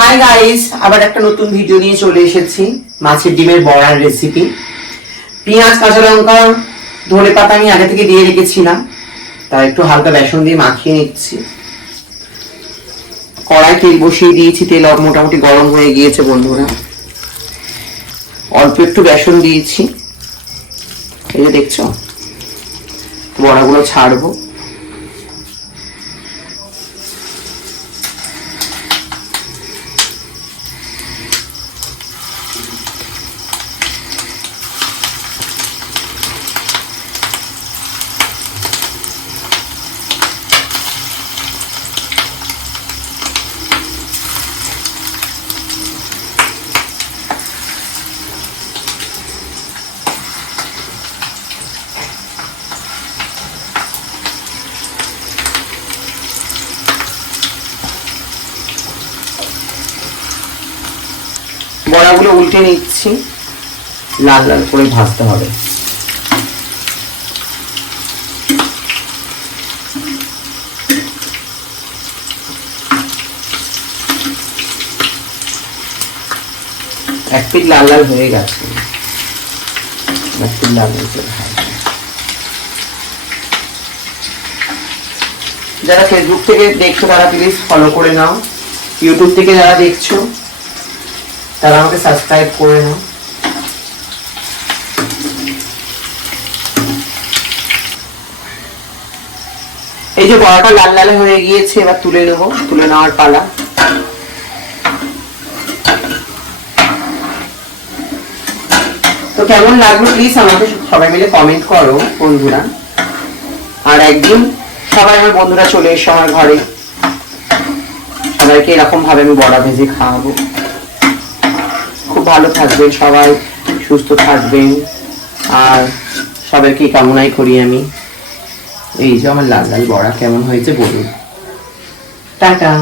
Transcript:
Hi guys, আবার একটা নতুন ভিডিও নিয়ে চলে এসেছি। মাছের ডিমের বড়ার রেসিপি। পেঁয়াজ, কাঁচা লঙ্কা, ধনে পাতা আমি আগে থেকে দিয়ে রেখেছিলাম, তাই একটু হালকা বেসন দিয়ে মাখিয়ে নিচ্ছি। কড়াই তেল বসিয়ে দিয়েছি, তেল মোটামুটি গরম হয়ে গিয়েছে বন্ধুরা। অল্প একটু বেসন দিয়েছি, এই যে দেখছো, বড়াগুলো ছাড়বো। বড়াগুলো উল্টে নিচ্ছি, লাল লাল করে ভাজতে হবে। এক পিঠ লাল লাল হয়ে গেছে, এক পিঠ লাল লাল করে ভাজবো। যারা ফেসবুক থেকে দেখছো তারা প্লিজ ফলো করে নাও, ইউটিউব থেকে যারা দেখছো তারা আমাকে সাবস্ক্রাইব করে নাও। এই যে বড়াটা লাল লাল হয়ে গিয়েছে, এবার তুলে নেবো, তুলে নেওয়ার পালা। তো কেমন লাগলো প্লিজ আমাকে সবাই মিলে কমেন্ট করো বন্ধুরা। আর একদিন সবাই আমার বন্ধুরা চলে এসো আমার ঘরে, সবাইকে এরকম ভাবে আমি বড়া ভেজে খাওয়াবো। খুব ভালো থাকবেন সবাই, সুস্থ থাকবেন, আর সবাইকে কামনাই করি আমি। এই যে আমার লাল লাল বড়া কেমন হয়েছে বলুন। টাটা।